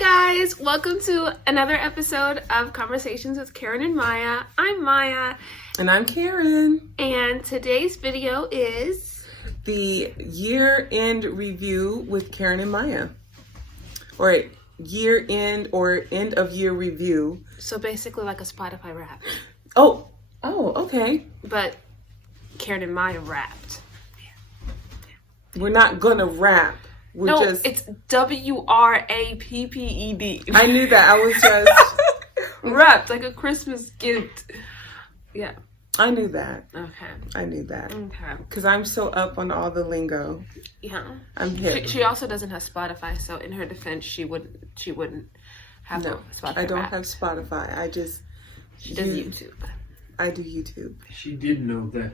Hi guys, welcome to another episode of Conversations with Karen and Maya. I'm Maya. And I'm Karen. And today's video is the year-end review with Karen and Maya. Or year-end or end-of-year review. So basically like a Spotify rap. Oh, okay. But Karen and Maya rapped. We're not gonna rap. It's WRAPPED. I knew that. I was just wrapped like a Christmas gift. Yeah. I knew that. Okay. I knew that. Okay. Because I'm so up on all the lingo. Yeah. I'm hip. She also doesn't have Spotify, so in her defense, she wouldn't have Spotify. I don't have Spotify. She does YouTube. I do YouTube. She did know that.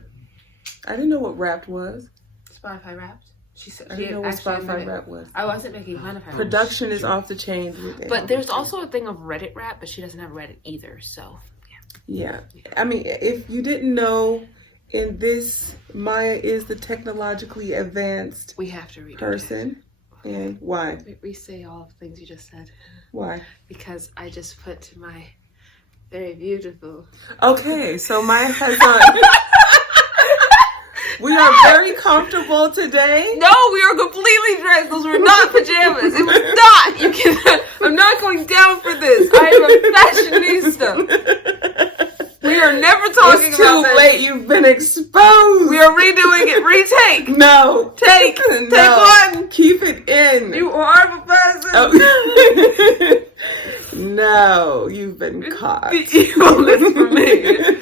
I didn't know what Wrapped was. Spotify Wrapped. She said I didn't know what Spotify Rap was. I wasn't making fun of her. Production is off the chain. But there's also a thing of Reddit rap, but she doesn't have Reddit either, so yeah. I mean, if you didn't know, in this, Maya is the technologically advanced we have to read person. And why? Re-say all the things you just said. Why? Because I just put to my very beautiful. Okay, so Maya has on. We are very comfortable today. No, we are completely dressed. Those were not pajamas. It was not. You can. I'm not going down for this. I am a fashionista. We are never talking it's about too this. late. You've been exposed. We are redoing it. Retake. No. Take one. Keep it in. You are a person. Oh. No, you've been caught. You won't listen for me.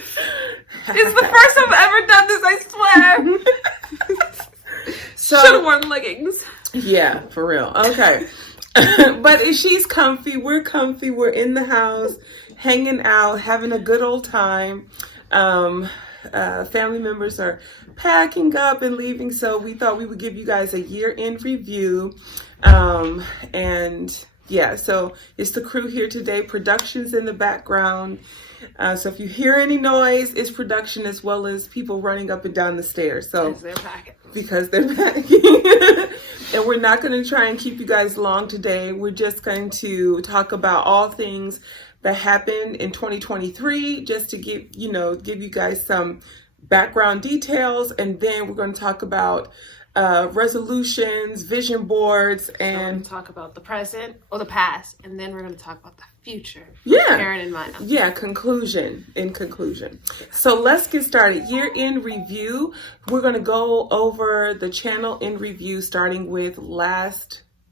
It's the first time I've ever done this, I swear. So, should have worn leggings. Yeah, for real. Okay. But if she's comfy, we're in the house, hanging out, having a good old time. Family members are packing up and leaving, so we thought we would give you guys a year-end review. And yeah, so it's the crew here today. Production's in the background. So if you hear any noise, it's production as well as people running up and down the stairs. So because they're packing. And we're not going to try and keep you guys long today. We're just going to talk about all things that happened in 2023, just to give you guys some background details. And then we're going to talk about resolutions, vision boards, and we're going to talk about the present or the past, and then we're going to talk about the future. Yeah. Karen and Maya. Yeah, in conclusion. So let's get started. Year-end review. We're going to go over the channel in review starting with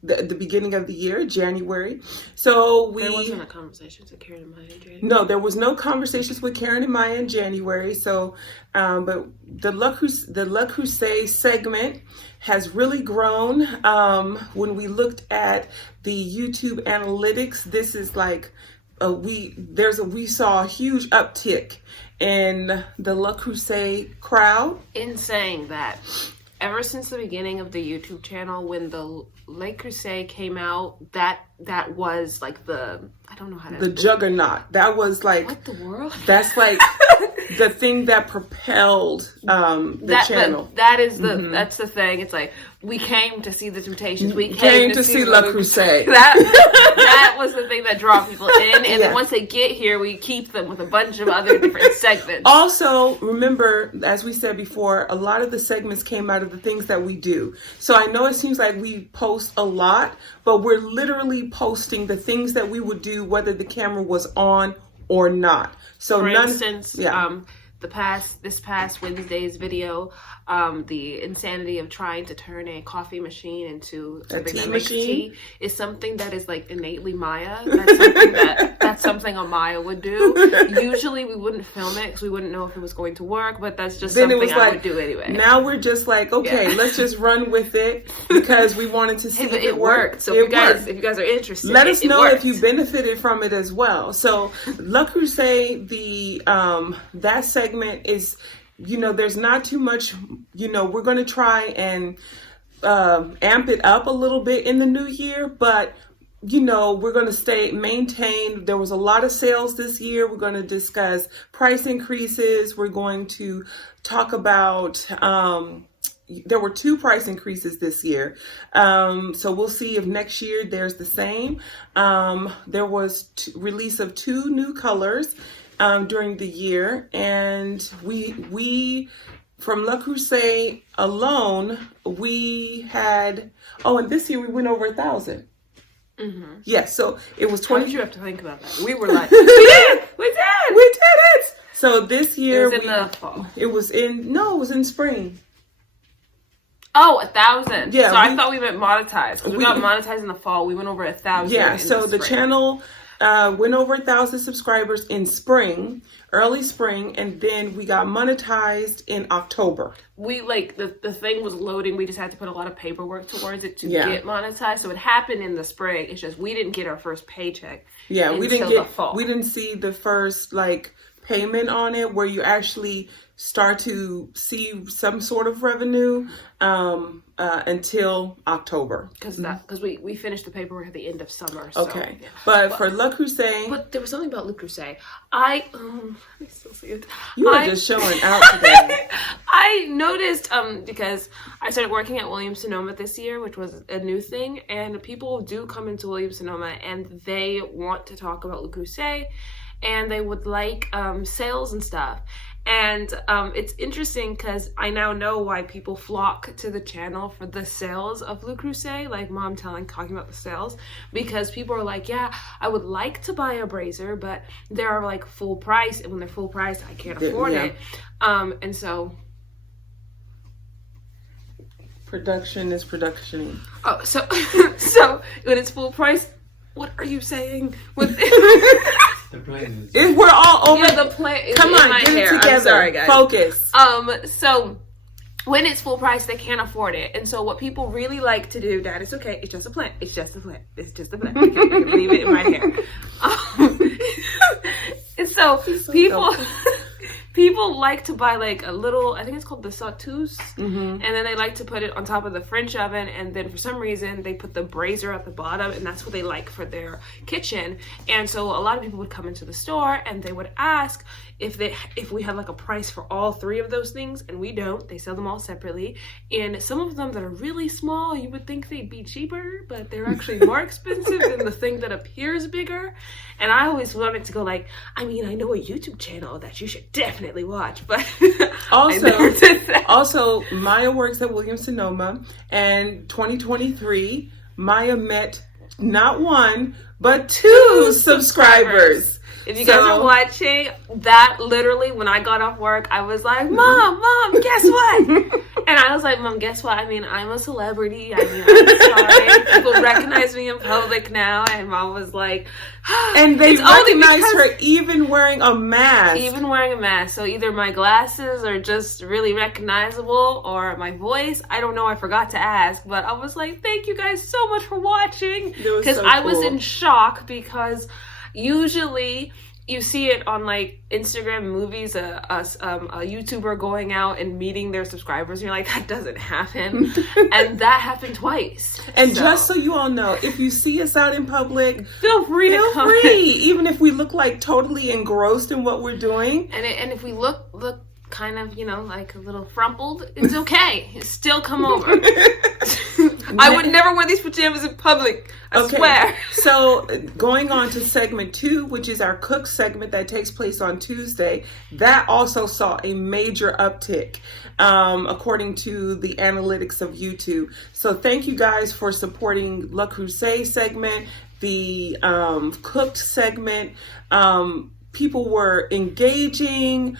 the beginning of the year, January. So there wasn't a conversation with Karen and Maya in January. No, there was no conversations with Karen and Maya in January. So, but the Le Creuset segment has really grown. When we looked at the YouTube analytics, this is like we saw a huge uptick in the Le Creuset crowd. In saying that, ever since the beginning of the YouTube channel, when the Le Creuset came out, that was like the juggernaut. That was like, what the world? That's like the thing that propelled the channel. That's the thing. It's like, we came to see the Temptations. We came to see Le Creuset. That was the thing that drew people in. And then once they get here, we keep them with a bunch of other different segments. Also, remember, as we said before, a lot of the segments came out of the things that we do. So I know it seems like we post a lot, but we're literally posting the things that we would do whether the camera was on or not. So for instance, this past Wednesday's video, the insanity of trying to turn a coffee machine into something that makes tea is something that is like innately Maya. That's something a Maya would do. Usually we wouldn't film it because we wouldn't know if it was going to work, but that's just something I would do anyway. Now we're just like, okay, let's just run with it because we wanted to see if it worked. So if you guys are interested, let us know if you benefited from it as well. So Le Creuset, that segment is, there's not too much, we're going to try and amp it up a little bit in the new year, but we're going to maintained. There was a lot of sales this year. We're going to discuss price increases. We're going to talk about there were 2 price increases this year. So we'll see if next year there's the same. There was release of 2 new colors during the year, and we from Le Creuset alone, we had, and this year we went over 1,000. Mm-hmm. Yes, so it was 20. How did you have to think about that? We were like, we did it. So this year, it was in the fall. It was in spring. Oh, 1,000. Yeah. So I thought we meant monetized. We got monetized in the fall. We went over 1,000. Yeah. So the channel went over 1,000 subscribers in spring, early spring, and then we got monetized in October. We the thing was loading. We just had to put a lot of paperwork towards it to get monetized. So it happened in the spring. It's just we didn't get our first paycheck. Yeah, we didn't see the first payment on it where you actually start to see some sort of revenue until October. Because we finished the paperwork at the end of summer. So, okay. Yeah. But for Le Creuset... But there was something about Le Creuset. let me still see it. You are just showing out today. I noticed, because I started working at Williams-Sonoma this year, which was a new thing, and people do come into Williams-Sonoma and they want to talk about Le Creuset, and they would like sales and stuff. And it's interesting because I now know why people flock to the channel for the sales of Le Creuset, like Mom talking about the sales, because people are like, yeah, I would like to buy a brazier, but they're full price, and when they're full price, I can't afford it. And so production is production. Oh, so when it's full price, what are you saying? The plane is... We're all over. Yeah, the plane. Come on, get it together. I'm sorry, guys. Focus. So when it's full price, they can't afford it, and so what people really like to do, Dad, it's okay. It's just a plant. It's just a plant. It's just a plant. You can leave it in my hair. And so people like to buy a little, I think it's called the sauteuse, and then they like to put it on top of the French oven, and then for some reason they put the brazier at the bottom, and that's what they like for their kitchen. And so a lot of people would come into the store and they would ask if we had a price for all 3 of those things, and we don't. They sell them all separately, and some of them that are really small, you would think they'd be cheaper, but they're actually more expensive than the thing that appears bigger. And I always wanted to go I know a YouTube channel that you should definitely watch, but also Maya works at Williams-Sonoma, and 2023 Maya met not 1 but 2 subscribers. If you guys are watching, that literally, when I got off work, I was like, Mom, guess what? And I was like, Mom, guess what? I'm a celebrity. I'm sorry. People recognize me in public now. And Mom was like, and they recognized her even wearing a mask. So either my glasses are just really recognizable, or my voice. I don't know. I forgot to ask. But I was like, thank you guys so much for watching. Because I was in shock, because usually you see it on Instagram movies, a YouTuber going out and meeting their subscribers, and you're like, that doesn't happen. And that happened twice. And just so you all know, if you see us out in public, feel free, even if we look totally engrossed in what we're doing. And if we look kind of, like a little frumpled, it's okay. Still come over. I would never wear these pajamas in public. I swear. So going on to segment 2, which is our cook segment that takes place on Tuesday, that also saw a major uptick, according to the analytics of YouTube. So thank you guys for supporting Le Creuset segment, the cooked segment. People were engaging,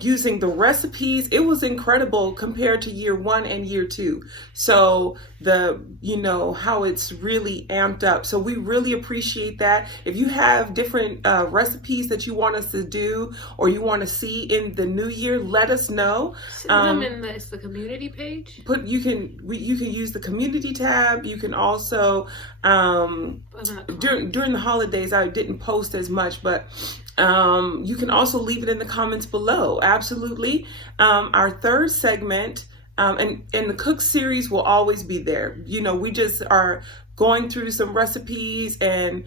using the recipes. It was incredible compared to year 1 and year 2. So how it's really amped up. So we really appreciate that. If you have different recipes that you want us to do, or you want to see in the new year, let us know. Send them in the community page. You can use the community tab. You can also during the holidays, I didn't post as much, but you can also leave it in the comments below. Absolutely. Our 3rd segment, and the cook series will always be there. We just are going through some recipes, and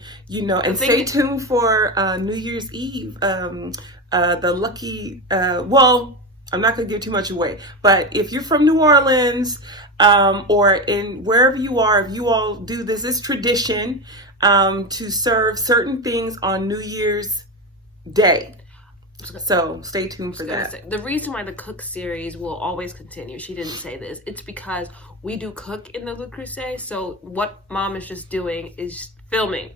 stay tuned for New Year's Eve. The lucky, I'm not going to give too much away, but if you're from New Orleans, or in wherever you are, if you all do this, it's tradition, to serve certain things on New Year's Day. So stay tuned for that. The reason why the cook series will always continue, she didn't say this, it's because we do cook in the Le Creuset. So what Mom is just doing is filming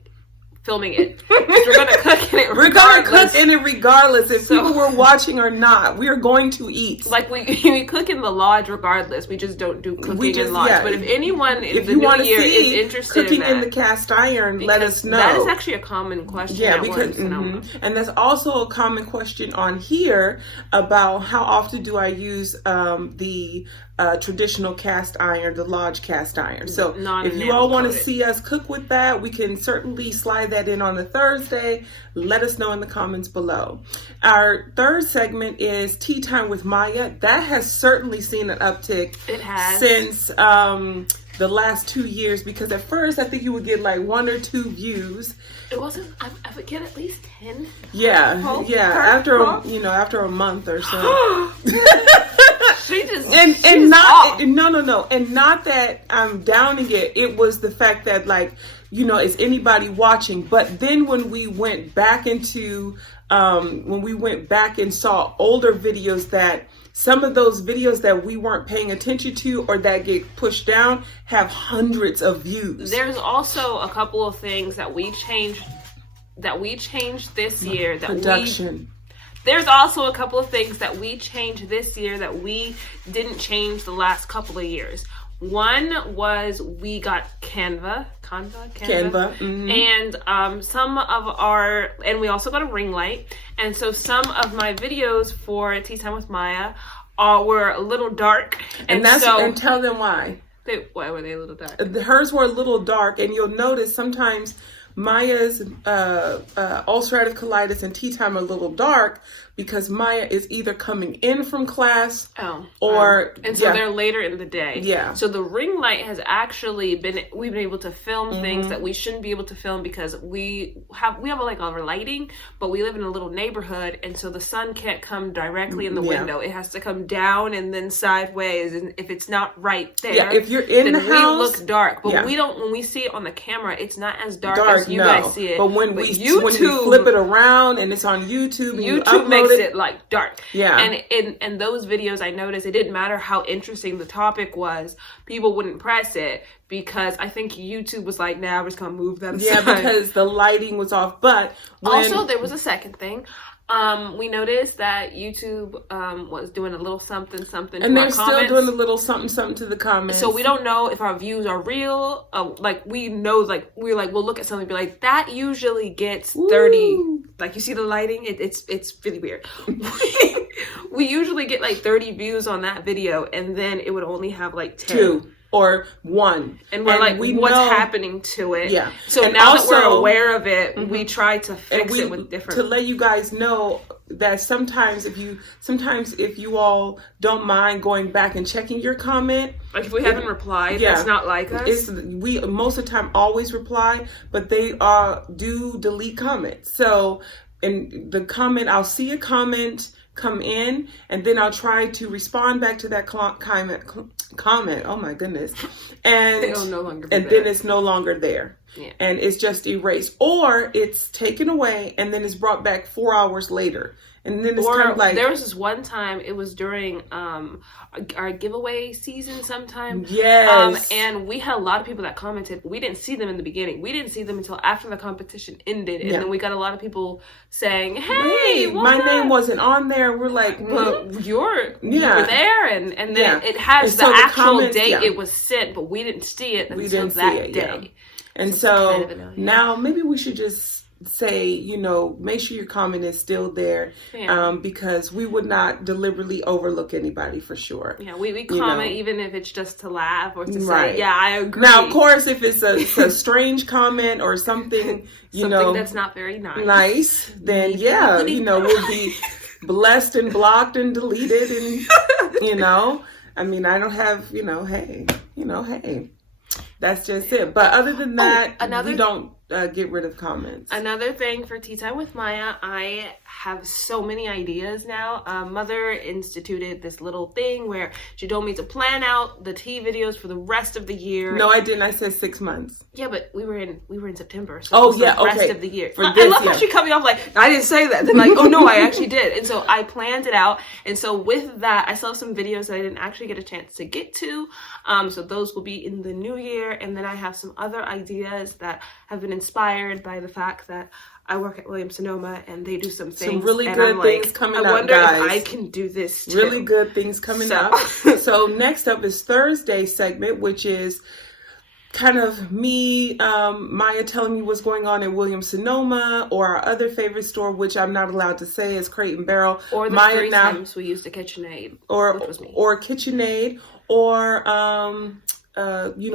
it. We're gonna cook in it. We're gonna cook in it regardless if people were watching or not. We are going to eat. Like we cook in the lodge regardless. We just don't do cooking in lodge. Yeah. But if anyone in the new year is interested cooking in the cast iron, let us know. That is actually a common question. Yeah, because and that's also a common question on here about how often do I use the traditional cast iron, the lodge cast iron. So if you all want to see us cook with that, we can certainly slide that in on a Thursday. Let us know in the comments below. Our third segment is Tea Time with Maya. That has certainly seen an uptick. It has. Since the last 2 years, because at first I think you would get like 1 or 2 views. It wasn't. I would get at least 10. Yeah, after a month or so. She just and not no, and not that I'm downing it. It was the fact that, like, is anybody watching? But then when we went back and saw older videos, that some of those videos that we weren't paying attention to or that get pushed down have hundreds of views. There's also a couple of things that we changed this year. There's also a couple of things that we changed this year that we didn't change the last couple of years. One was we got Canva. Mm-hmm. And and we also got a ring light. And so some of my videos for Tea Time with Maya were a little dark. And tell them why. Why were they a little dark? Hers were a little dark, and you'll notice sometimes Maya's ulcerative colitis and Tea Time are a little dark because Maya is either coming in from class or and so they're later in the day. Yeah. So the ring light has actually we've been able to film things that we shouldn't be able to film because we have like our lighting, but we live in a little neighborhood, and so the sun can't come directly in the window. It has to come down and then sideways, and if it's not right there, if you're in the house, we look dark. But we don't. When we see it on the camera, it's not as dark as you guys see it. But when we flip it around and it's on YouTube, and YouTube makes it like dark. Yeah. And in those videos, I noticed it didn't matter how interesting the topic was, people wouldn't press it because I think YouTube was like, nah, we're just gonna move that aside. Yeah, because the lighting was off. But also there was a second thing. We noticed that YouTube was doing a little something and they're still doing a little something to the comments. So we don't know if our views are real. We know, we'll look at something and be like, that usually gets 30. Like, you see the lighting? It's really weird. We usually get like 30 views on that video, and then it would only have like 10. 2 or 1. And we're like, what's happening to it? Yeah. So now that we're aware of it, we try to fix it with different... To let you guys know that sometimes if you all don't mind going back and checking your comment. Like if we haven't replied, that's not like us. We most of the time always reply, but they do delete comments. So in the comment, I'll see a comment come in, and then I'll try to respond back to that comment. Oh my goodness. And it'll no longer be there. Then it's no longer there. Yeah. And it's just erased, or it's taken away and then it's brought back 4 hours later. And then it's kind of like, there was this one time, it was during our giveaway season sometime. Yes. And we had a lot of people that commented, but we didn't see them in the beginning. We didn't see them until after the competition ended. And then we got a lot of people saying, hey, my name wasn't on there. We're like, but you were there. And then it has the actual date it was sent, but we didn't see it until that day. Yeah. And so now maybe we should just say, make sure your comment is still there, because we would not deliberately overlook anybody for sure. Yeah, we comment even if it's just to laugh or to say, yeah, I agree. Now, of course, if it's a strange comment or something, something that's not very nice, then we'll be blessed and blocked and deleted, and I mean, I don't have, hey. That's just it. But other than that, we don't get rid of comments. Another thing for Tea Time with Maya, I have so many ideas now. Mother instituted this little thing where she told me to plan out the tea videos for the rest of the year. No, I didn't. I said 6 months. Yeah, but we were in September, so the rest of the year. I love how she cut me off like, I didn't say that. Then like, oh no, I actually did. And so I planned it out. And so with that, I saw some videos that I didn't actually get a chance to get to. So those will be in the new year. And then I have some other ideas that have been inspired by the fact that I work at Williams-Sonoma and they do some things. Some really good things coming up, guys. I wonder if I can do this too. Really good things coming up. So next up is Thursday segment, which is kind of me, Maya telling me what's going on in Williams-Sonoma, or our other favorite store, which I'm not allowed to say, is Crate and Barrel. Or the Maya 3 times we used a KitchenAid, which was me. Or KitchenAid, or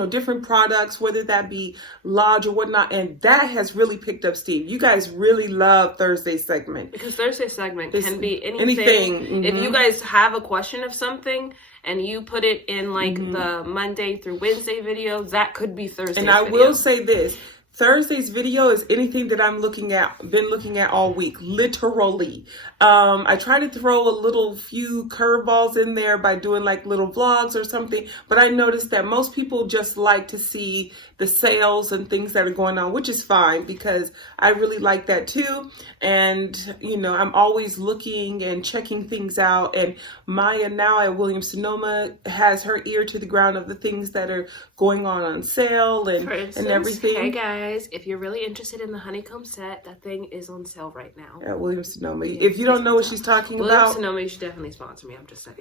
different products, whether that be Lodge or whatnot, and that has really picked up steam. You guys really love Thursday segment. Because Thursday segment can be anything. Mm-hmm. If you guys have a question of something and you put it in like the Monday through Wednesday video, that could be Thursday's video. And I will say this. Thursday's video is anything that I'm been looking at all week, literally. I try to throw a few curveballs in there by doing like little vlogs or something, but I noticed that most people just like to see the sales and things that are going on, which is fine because I really like that too. And, I'm always looking and checking things out. And Maya now at Williams-Sonoma has her ear to the ground of the things that are going on sale and, for instance, and everything. Hey guys, if you're really interested in the honeycomb set, that thing is on sale right now. At Williams-Sonoma. If you don't know what she's talking about. Williams-Sonoma, you should definitely sponsor me. I'm just saying.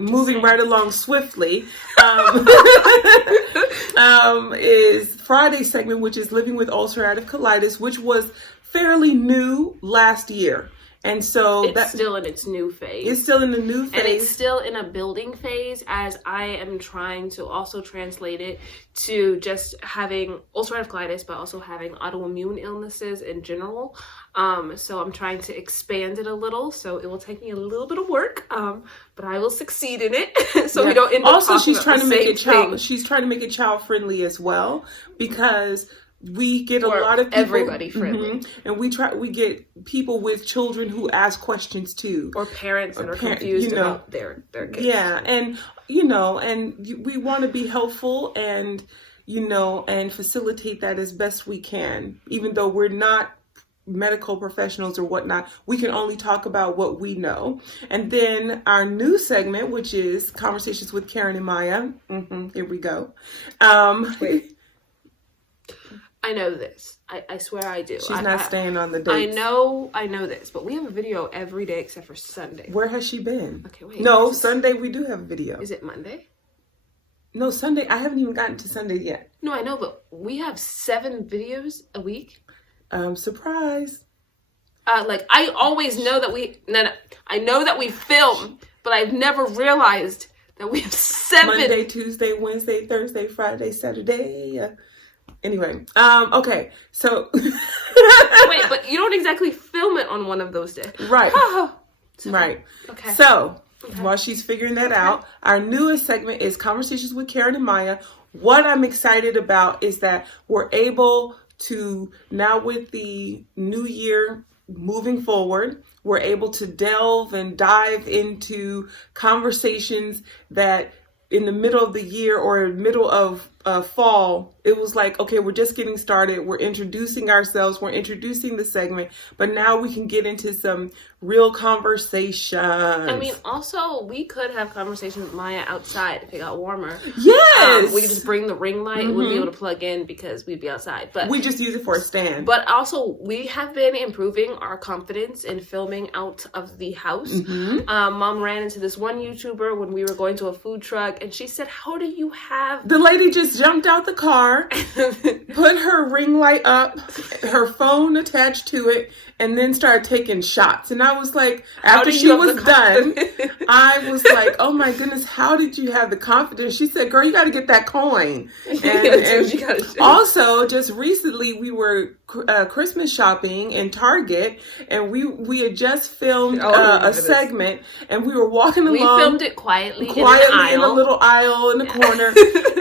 Moving right along swiftly. Is Friday segment, which is Living with Ulcerative Colitis, which was fairly new last year. And so it's still in its new phase. It's still in the new phase. And it's still in a building phase, as I am trying to also translate it to just having ulcerative colitis, but also having autoimmune illnesses in general. So I'm trying to expand it a little. So it will take me a little bit of work, but I will succeed in it. So we don't end up also, she's trying to make it child. She's trying to make it child friendly as well, because we get a lot of people, everybody friendly, and we get people with children who ask questions too, or parents that are confused about their kids. Yeah, and we want to be helpful and and facilitate that as best we can, even though we're not medical professionals or whatnot. We can only talk about what we know. And then our new segment, which is Conversations with Karen and Maya. Here we go. Wait. I know this. I swear I do. She's not staying on the dates. I know this, but we have a video every day except for Sunday. Where has she been? Okay, wait. No, Sunday we do have a video. Is it Monday? No, Sunday. I haven't even gotten to Sunday yet. No, I know, but we have 7 videos a week. Surprise. I always know that I know that we film, but I've never realized that we have 7. Monday, Tuesday, Wednesday, Thursday, Friday, Saturday. Anyway, okay, so. Wait, but you don't exactly film it on one of those days. Right. Right. Okay. So, while she's figuring that out, our newest segment is Conversations with Karen and Maya. What I'm excited about is that we're able to, now with the new year moving forward, we're able to delve and dive into conversations that in the middle of the year or middle of fall, it was like, okay, we're just getting started. We're introducing ourselves. We're introducing the segment, but now we can get into some real conversations. I mean, also, we could have conversations with Maya outside if it got warmer. Yes! We could just bring the ring light. We wouldn't be able to plug in because we'd be outside. But we just use it for a stand. But also, we have been improving our confidence in filming out of the house. Mom ran into this one YouTuber when we were going to a food truck, and she said, how do you have... The lady just jumped out the car, put her ring light up, her phone attached to it, and then started taking shots. And I was like, after she was done, I was like, oh my goodness, how did you have the confidence? She said, girl, you got to get that coin. And also, just recently, we were Christmas shopping in Target, and we had just filmed a segment, and we were walking along. We filmed it quietly in a little aisle in the corner,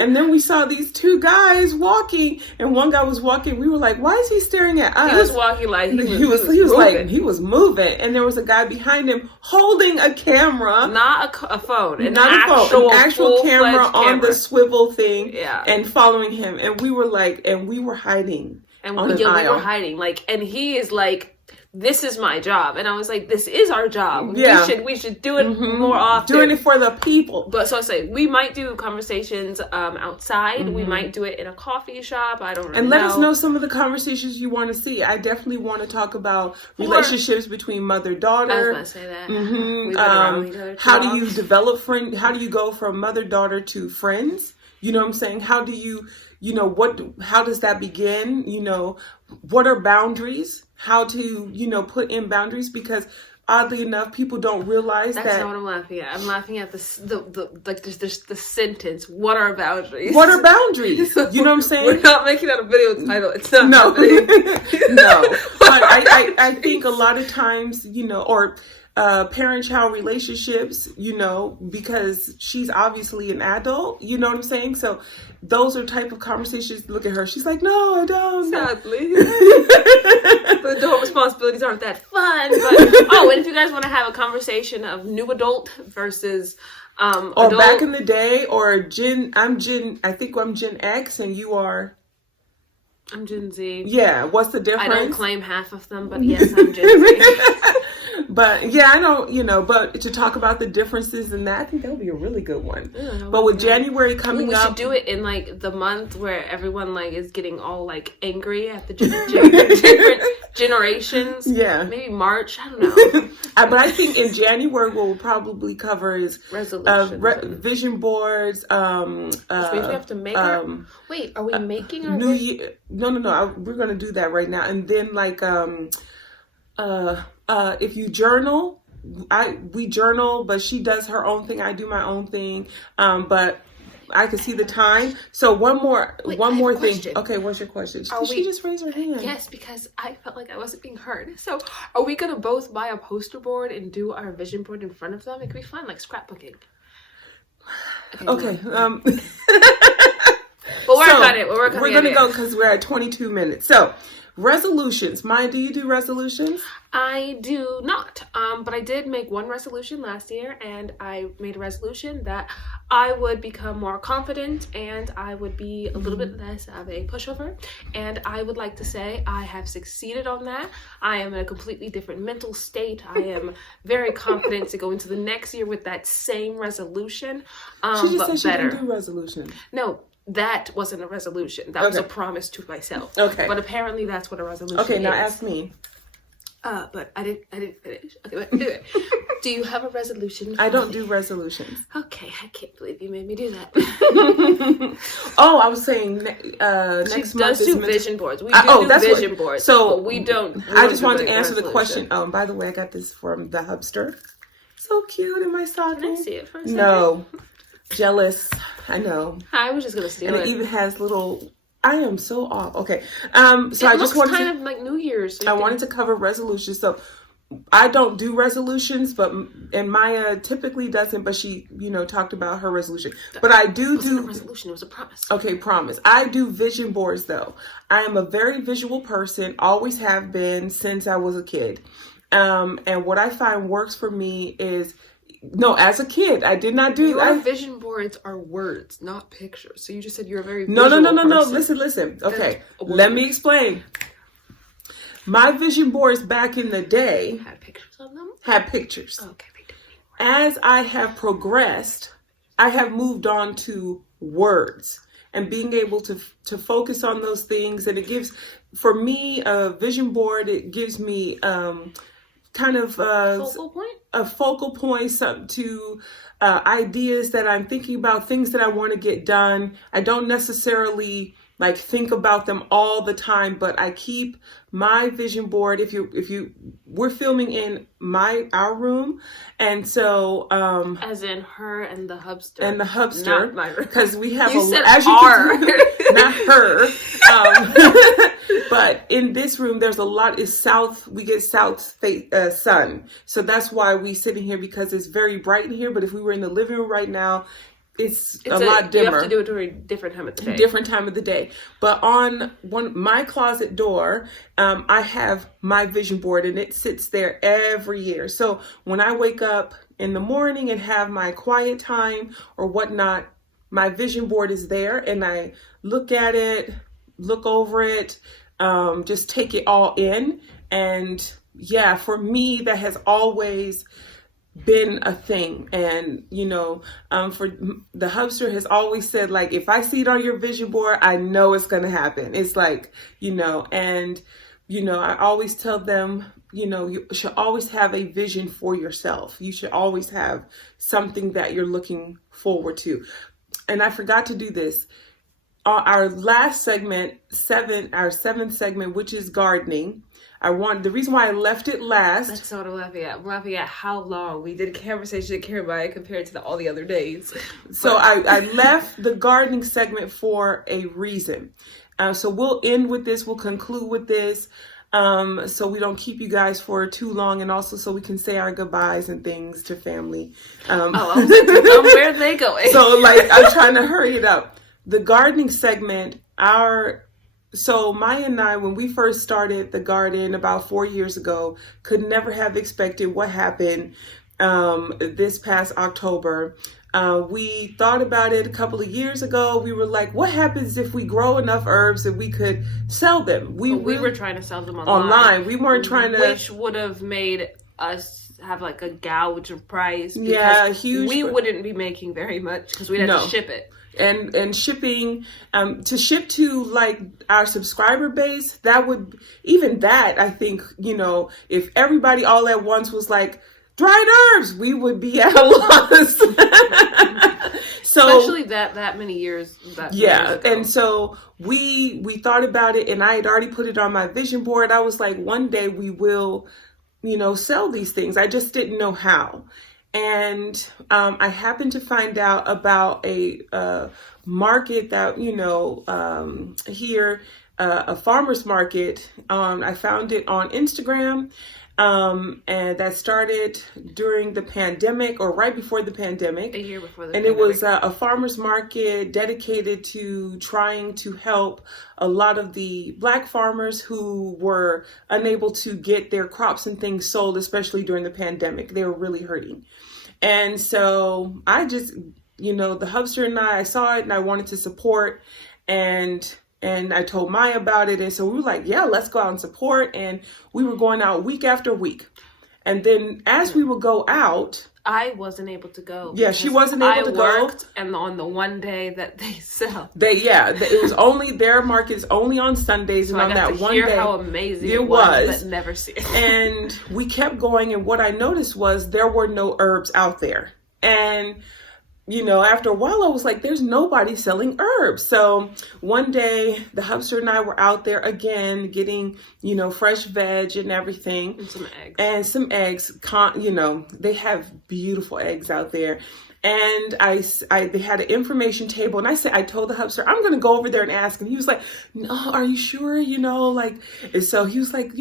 and then we saw saw these two guys walking, and one guy was walking. We were like, why is he staring at us? He was walking like he was moving, and there was a guy behind him holding a camera, not a phone, an actual camera on the swivel thing, yeah, and following him. And we were like, and we were hiding, and we were hiding, like, and he is like, this is my job, and I was like, this is our job. Yeah, we should do it more often. Doing it for the people. But so I say we might do conversations outside. We might do it in a coffee shop. I don't really and know. Let us know some of the conversations you want to see. I definitely want to talk about relationships between mother-daughter. I was going to say that. How do you develop How do you go from mother-daughter to friends? You know what I'm saying? How do you, how does that begin? What are boundaries? How to, put in boundaries? Because oddly enough, people don't realize That's not what I'm laughing at. I'm laughing at the sentence. What are boundaries? What are boundaries? You know what I'm saying? We're not making that a video title. It's not happening. No. But I think a lot of times, or parent-child relationships, because she's obviously an adult, you know what I'm saying? So those are type of conversations. Look at her. She's like, no, I don't. Sadly. The adult responsibilities aren't that fun. But, and if you guys want to have a conversation of new adult versus or adult. Back in the day, or I think I'm Gen X and you are... I'm Gen Z. Yeah, what's the difference? I don't claim half of them, but yes, I'm Gen Z. But yeah, I don't, but to talk about the differences in that, I think that would be a really good one. Yeah, but with January coming up. We should do it in like the month where everyone like is getting all like angry at the different generations. Yeah. Maybe March, I don't know. But I think in January what we'll probably cover is resolutions. Vision boards. Which means we have to make Wait, are we making our New Year? No. We're going to do that right now. And then like, if you journal, we journal, but she does her own thing. I do my own thing. But I can see the time. So one more thing. Question. Okay, what's your question? She just raised her hand. Yes, because I felt like I wasn't being heard. So are we going to both buy a poster board and do our vision board in front of them? It could be fun, like scrapbooking. Okay. We'll work on it. We're going to go because we're at 22 minutes. So resolutions. Maya, do you do resolutions? I do not. But I did make one resolution last year, and I made a resolution that I would become more confident and I would be a little bit less of a pushover. And I would like to say I have succeeded on that. I am in a completely different mental state. I am very confident to go into the next year with that same resolution. She just said she didn't do resolution. No. That wasn't a resolution. That was a promise to myself. Okay. But apparently that's what a resolution is. Okay, now ask me. But I didn't finish. Okay, but anyway. Do you have a resolution? I don't do resolutions. Okay, I can't believe you made me do that. I was saying next month do vision boards. We do vision boards. So we don't. I just wanted to answer the question. By the way, I got this from the Hubster. So cute in my stocking. Can I see it for a second? No. Jealous. I know. I was just gonna steal it. And it even has little. I am so off. Okay. So I just wanted kind of like New Year's. So I wanted to cover resolutions. So I don't do resolutions, and Maya typically doesn't. But she, talked about her resolution. But I do. It wasn't a resolution. It was a promise. Okay, promise. I do vision boards though. I am a very visual person. Always have been since I was a kid. And what I find works for me is. No, as a kid, I did not do that. Your vision boards are words, not pictures. So you just said you're a very visual person. Listen. Okay, let me explain. My vision boards back in the day had pictures on them. Had pictures. Okay. As I have progressed, I have moved on to words and being able to focus on those things. And it gives, for me, a vision board. It gives me kind of a focal point, something to ideas that I'm thinking about, things that I want to get done. I don't necessarily think about them all the time, but I keep my vision board. We're filming in our room, and so as in her and the Hubster, not my room, because we have not her. But in this room, there's a lot is south. We get south sun, so that's why we sitting here, because it's very bright in here. But if we were in the living room right now, it's a lot dimmer. You have to do it during a different time of the day. Different time of the day. But on my closet door, I have my vision board, and it sits there every year. So when I wake up in the morning and have my quiet time or whatnot, my vision board is there, and I look at it, look over it, just take it all in. And yeah, for me, that has always been a thing. And for the hubster has always said, like, if I see it on your vision board, I know it's going to happen. It's like, and I always tell them, you should always have a vision for yourself. You should always have something that you're looking forward to. And I forgot to do this. Our last segment, our seventh segment, which is gardening. The reason why I left it last. That's what I'm laughing at. I'm laughing at how long we did conversation at Caribbean compared to all the other days. So I left the gardening segment for a reason. So we'll end with this. We'll conclude with this. So we don't keep you guys for too long, and also so we can say our goodbyes and things to family. I was thinking, where are they going? So I'm trying to hurry it up. The gardening segment, so Maya and I, when we first started the garden about 4 years ago, could never have expected what happened this past October. We thought about it a couple of years ago. We were like, what happens if we grow enough herbs that we could sell them? We were trying to sell them online. We weren't trying to... Which would have made us have like a gouge of price. Yeah, huge. We wouldn't be making very much because we'd have to ship it. And shipping, to ship to like our subscriber base, I think, if everybody all at once was like, dried herbs, we would be at a loss. So, especially that many years. And so we thought about it, and I had already put it on my vision board. I was like, one day we will, sell these things. I just didn't know how. And I happened to find out about a market that, here, a farmer's market. I found it on Instagram, and that started during the pandemic, or right before the pandemic. A year before the pandemic. And it was a farmer's market dedicated to trying to help a lot of the Black farmers who were unable to get their crops and things sold, especially during the pandemic. They were really hurting. And so I just, the hubster and I saw it, and I wanted to support, and I told Maya about it. And so we were like, yeah, let's go out and support. And we were going out week after week. And then as we would go out, I wasn't able to go. Yeah, she wasn't able to go. I worked, and on the one day that they sell. It was only, their market's only on Sundays, so and on that one day. How amazing it was, but never see it. And we kept going, and what I noticed was there were no herbs out there. And after a while, I was like, there's nobody selling herbs. So one day, the hubster and I were out there again, getting, fresh veg and everything. And some eggs. They have beautiful eggs out there. And they had an information table, and I told the hubster, I'm going to go over there and ask. And he was like, no, are you sure? And so he was like,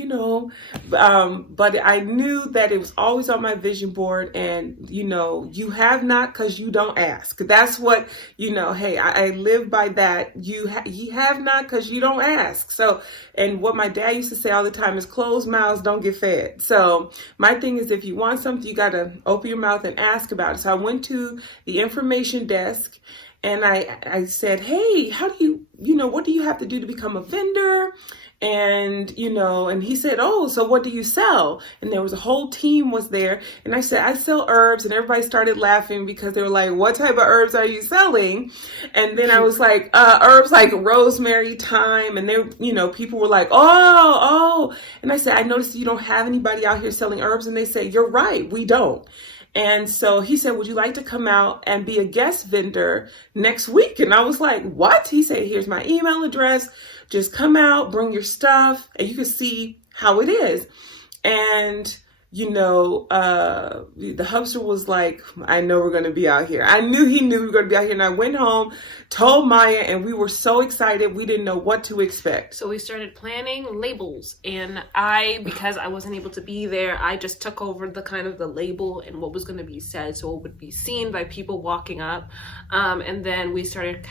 but I knew that it was always on my vision board, and, you have not because you don't ask. That's what, hey, I live by that. You have not because you don't ask. So, and what my dad used to say all the time is closed mouths don't get fed. So my thing is, if you want something, you got to open your mouth and ask about it. So I went to the information desk, and I said, hey, how do you, what do you have to do to become a vendor? And, and he said, oh, so what do you sell? And there was a whole team was there. And I said, I sell herbs. And everybody started laughing because they were like, what type of herbs are you selling? And then I was like, herbs like rosemary, thyme. And people were like, oh. And I said, I noticed you don't have anybody out here selling herbs. And they said, you're right, we don't. And so he said, would you like to come out and be a guest vendor next week? And I was like, what? He said, here's my email address. Just come out, bring your stuff, and you can see how it is. And, the hubster was like, I know we're going to be out here. I knew he knew we were going to be out here. And I went home, told Maya, and we were so excited. We didn't know what to expect. So we started planning labels, and because I wasn't able to be there, I just took over the kind of the label and what was going to be said, so it would be seen by people walking up. And then we started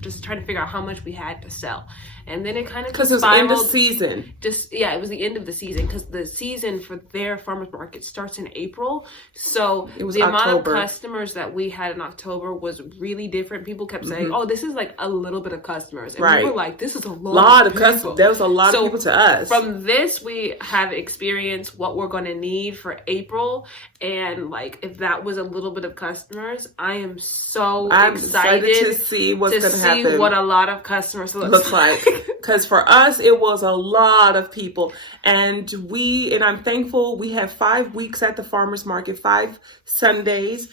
just trying to figure out how much we had to sell. And then it kind of, because it was the end of season. It was the end of the season, because the season for their farmers market starts in April. So it was the October. amount of customers that we had in October was really different. People kept saying, "Oh, this is like a little bit of customers," and we were like, "This is a lot of customers." There was a lot of people to us. From this, we have experienced what we're going to need for April, and if that was a little bit of customers, I'm excited to see what's going to happen. What a lot of customers looks like. Because for us, it was a lot of people. And I'm thankful we have 5 weeks at the farmer's market, 5 Sundays.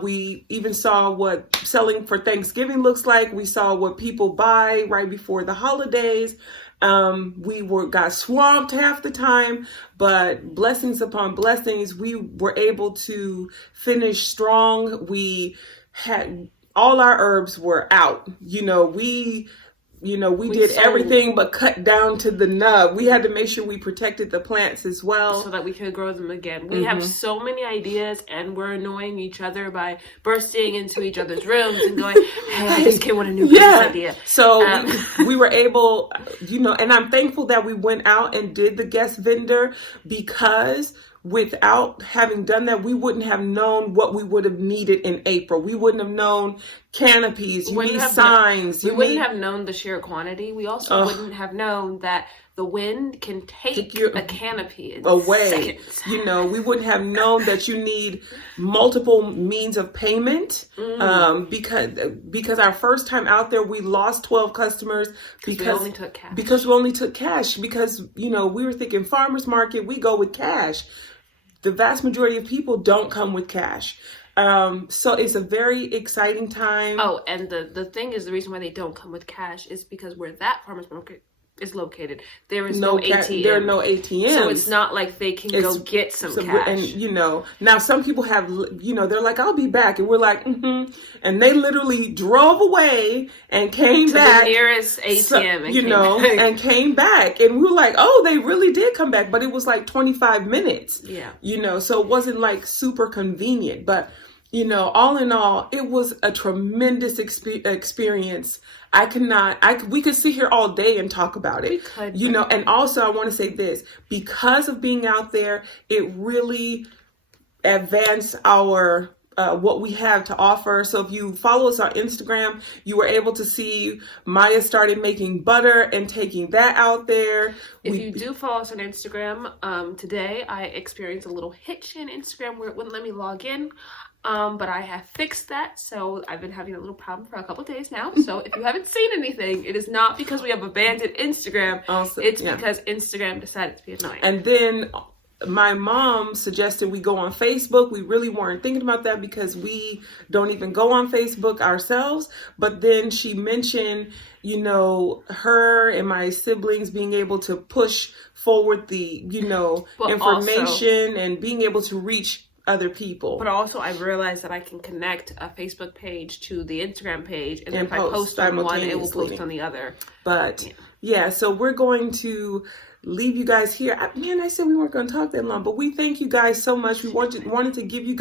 We even saw what selling for Thanksgiving looks like. We saw what people buy right before the holidays. We got swamped half the time, but blessings upon blessings, we were able to finish strong. We had all our herbs were out. We did everything but cut down to the nub. We had to make sure we protected the plants as well, so that we could grow them again. We have so many ideas, and we're annoying each other by bursting into each other's rooms and going, "Hey, I just came with a new business idea." So we were able, and I'm thankful that we went out and did the guest vendor, because without having done that, we wouldn't have known what we would have needed in April. We wouldn't have known canopies, you need signs. We wouldn't have known the sheer quantity. We also wouldn't have known that the wind can take a canopy away. Seconds. We wouldn't have known that you need multiple means of payment. Because our first time out there, we lost 12 customers because we only took cash. Because we were thinking farmers market, we go with cash. The vast majority of people don't come with cash. So it's a very exciting time. Oh, and the thing is, the reason why they don't come with cash is because where that farmers market is located, there is no ATM. There are no ATMs. So it's not like they can go get some cash. And now some people have, they're like, "I'll be back," and we're like, and they literally drove away and came back to the nearest ATM, and came back, and we were like, "Oh, they really did come back," but it was like 25 minutes. Yeah. So it wasn't like super convenient, but. All in all, it was a tremendous experience. We could sit here all day and talk about it. We could. And also I want to say this, because of being out there, it really advanced our what we have to offer. So if you follow us on Instagram, you were able to see Maya started making butter and taking that out there. If you do follow us on Instagram, today I experienced a little hitch in Instagram where it wouldn't let me log in. But I have fixed that, so I've been having a little problem for a couple of days now. So if you haven't seen anything, it is not because we have abandoned Instagram. It's because Instagram decided to be annoying. And then my mom suggested we go on Facebook. We really weren't thinking about that because we don't even go on Facebook ourselves. But then she mentioned, her and my siblings being able to push forward the, information and being able to reach other people. But also I've realized that I can connect a Facebook page to the Instagram page, and then if I post on one, it will post on the other. But so we're going to leave you guys here. I said we weren't going to talk that long, but we thank you guys so much. We wanted to give you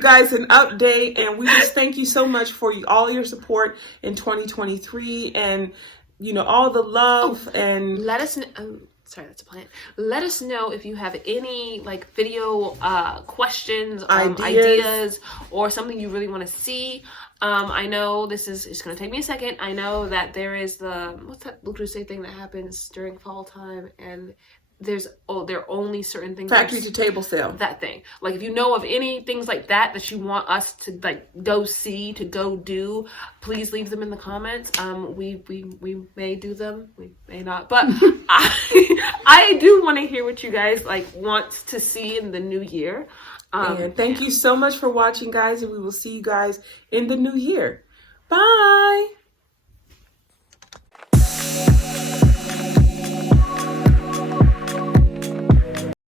guys an update, and we just thank you so much for all your support in 2023, and all the love. And let us know. Sorry, that's a plant. Let us know if you have any video questions, ideas, or something you really want to see. I know it's going to take me a second. I know that there is what's that Blue Crusade thing that happens during fall time, and there are only certain things. Factory to table sale. That thing. If you know of any things like that you want us to go see, to go do, please leave them in the comments. We may do them, we may not, but I do want to hear what you guys want to see in the new year. And thank you so much for watching, guys, and we will see you guys in the new year. Bye.